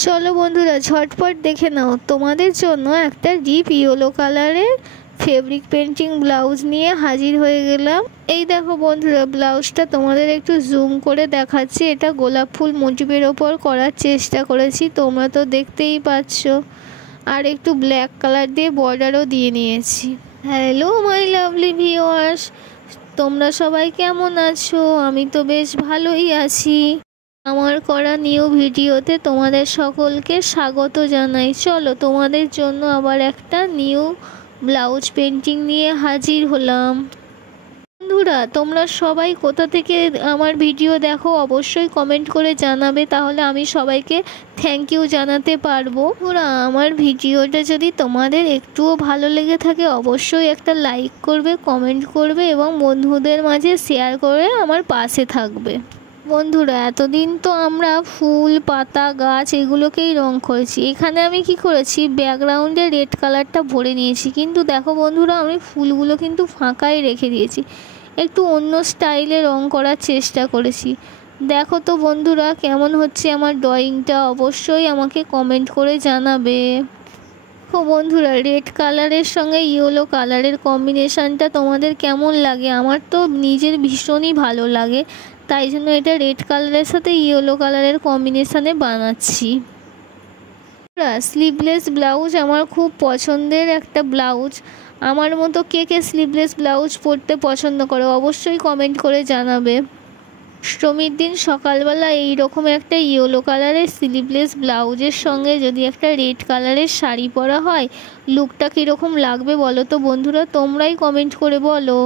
চলো বন্ধুরা ঝটপট দেখে নাও তোমাদের জন্য একটা ডিপ ইয়েলো কালারের ফেব্রিক পেন্টিং ব্লাউজ নিয়ে হাজির হয়ে গেলাম। এই দেখো বন্ধুরা, ব্লাউজটা তোমাদের একটু জুম করে দেখাচ্ছি। এটা গোলাপ ফুল মোটিভের ওপর করার চেষ্টা করেছি, তোমরা তো দেখতেই পাচ্ছ। আর একটু ব্ল্যাক কালার দিয়ে বর্ডারও দিয়ে নিয়েছি। হ্যালো মাই লাভলি ভিউয়ার্স, তোমরা সবাই কেমন আছো? আমি তো বেশ ভালোই আছি। আমার করা নিউ ভিডিওতে তোমাদের সকলকে স্বাগত জানাই। চলো তোমাদের জন্য আবার একটা নিউ ব্লাউজ পেন্টিং নিয়ে হাজির হলাম। বন্ধুরা তোমরা সবাই কোথা থেকে আমার ভিডিও দেখো অবশ্যই কমেন্ট করে জানাবে, তাহলে আমি সবাইকে থ্যাংক ইউ জানাতে পারবো। ওরা আমার ভিডিওটা যদি তোমাদের একটুও ভালো লেগে থাকে অবশ্যই একটা লাইক করবে, কমেন্ট করবে এবং বন্ধুদের মাঝে শেয়ার করে আমার পাশে থাকবে। বন্ধুরা এতদিন তো আমরা ফুল পাতা গাছ এগুলোকেই রং করেছি। এখানে আমি কি করেছি, ব্যাকগ্রাউন্ডে রেড কালারটা ভরে নিয়েছি, কিন্তু দেখো বন্ধুরা আমি ফুলগুলো কিন্তু ফাঁকাই রেখে দিয়েছি। একটু অন্য স্টাইলে রং করার চেষ্টা করেছি। দেখো তো বন্ধুরা কেমন হচ্ছে আমার ড্রয়িংটা, অবশ্যই আমাকে কমেন্ট করে জানাবে। ও বন্ধুরা রেড কালারের সঙ্গে ইয়েলো কালারের কম্বিনেশানটা তোমাদের কেমন লাগে? আমার তো নিজের ভীষণই ভালো লাগে, তাই জন্য এটা রেড কালারের সাথে ইয়েলো কালারের কম্বিনেশানে বানাচ্ছি। স্লিভলেস ব্লাউজ আমার খুব পছন্দের একটা ব্লাউজ। আমার মতো কে কে স্লিভলেস ব্লাউজ পরতে পছন্দ করে অবশ্যই কমেন্ট করে জানাবে। অষ্টমীর দিন সকালবেলা এইরকম একটা ইয়েলো কালারের স্লিভলেস ব্লাউজের সঙ্গে যদি একটা রেড কালারের শাড়ি পরা হয়, লুকটা কীরকম লাগবে বলো তো বন্ধুরা? তোমরাই কমেন্ট করে বলো।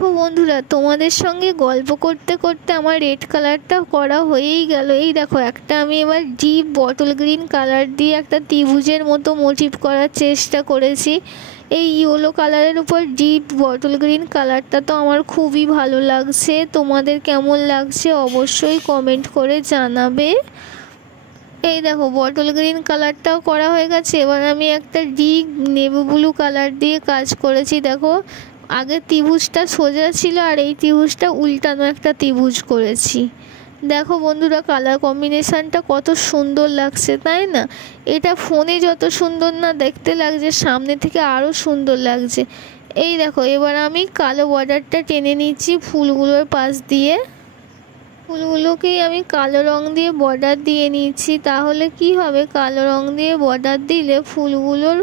তো বন্ধুরা তোমাদের সঙ্গে গল্প করতে করতে আমার রেড কালারটা করা হয়েই গেল। এই দেখো একটা আমি এবার ডিপ বটল গ্রিন কালার দিয়ে একটা ত্রিভুজের মতো মোটিভ করার চেষ্টা করেছি। এই ইয়েলো কালারের উপর ডিপ বটল গ্রিন কালারটা তো আমার খুবই ভালো লাগছে। তোমাদের কেমন লাগছে অবশ্যই কমেন্ট করে জানাবে। এই দেখো বটল গ্রিন কালারটাও করা হয়ে গেছে। এবার আমি একটা ডিপ নেভি ব্লু কালার দিয়ে কাজ করেছি। দেখো আগে ত্রিভুজটা সোজা ছিল আর এই ত্রিভুজটা উল্টানো একটা ত্রিভুজ করেছি। দেখো বন্ধুরা কালার কম্বিনেশানটা কত সুন্দর লাগছে, তাই না? এটা ফোনে যত সুন্দর না দেখতে লাগছে, সামনে থেকে আরও সুন্দর লাগছে। এই দেখো এবার আমি কালো বর্ডারটা টেনে নিচ্ছি ফুলগুলোর পাশ দিয়ে। ফুলগুলোকেই আমি কালো রং দিয়ে বর্ডার দিয়ে নিচ্ছি। তাহলে কি হবে, কালো রং দিয়ে বর্ডার দিলে ফুলগুলোর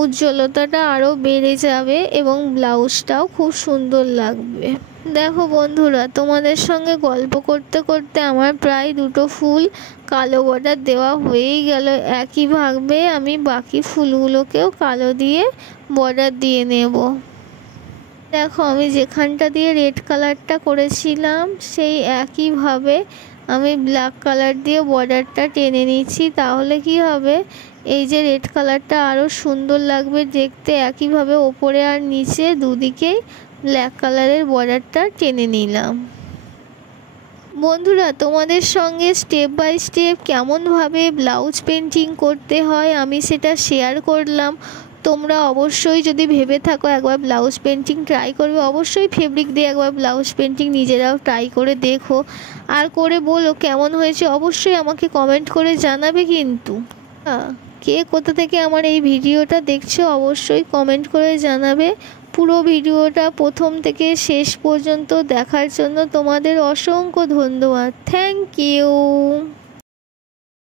উজ্জ্বলতাটা আরও বেড়ে যাবে এবং ব্লাউজটাও খুব সুন্দর লাগবে। দেখো বন্ধুরা তোমাদের সঙ্গে গল্প করতে করতে আমার প্রায় দুটো ফুল কালো বর্ডার দেওয়া হয়েই গেল। একইভাবে আমি বাকি ফুলগুলোকেও কালো দিয়ে বর্ডার দিয়ে নেব। দেখো আমি যেখানটা দিয়ে রেড কালারটা করেছিলাম সেই একইভাবে আমি ব্ল্যাক কালার দিয়ে বর্ডারটা টেনে নিচ্ছি। তাহলে কি হবে, এই যে রেড কালারটা আরও সুন্দর লাগবে দেখতে। একইভাবে ওপরে আর নিচে দুদিকেই ব্ল্যাক কালারের বর্ডারটা টেনে নিলাম। বন্ধুরা তোমাদের সঙ্গে স্টেপ বাই স্টেপ কেমনভাবে ব্লাউজ পেন্টিং করতে হয় আমি সেটা শেয়ার করলাম। তোমরা অবশ্যই যদি ভেবে থাকো একবার ব্লাউজ পেন্টিং ট্রাই করবে, অবশ্যই ফেব্রিক দিয়ে একবার ব্লাউজ পেন্টিং নিজেরাও ট্রাই করে দেখো আর করে বলো কেমন হয়েছে। অবশ্যই আমাকে কমেন্ট করে জানাবে কিন্তু। কে কোথা থেকে আমার এই ভিডিওটা দেখছো অবশ্যই কমেন্ট করে জানাবে। পুরো ভিডিওটা প্রথম থেকে শেষ পর্যন্ত দেখার জন্য তোমাদের অসংখ্য ধন্যবাদ। Thank you.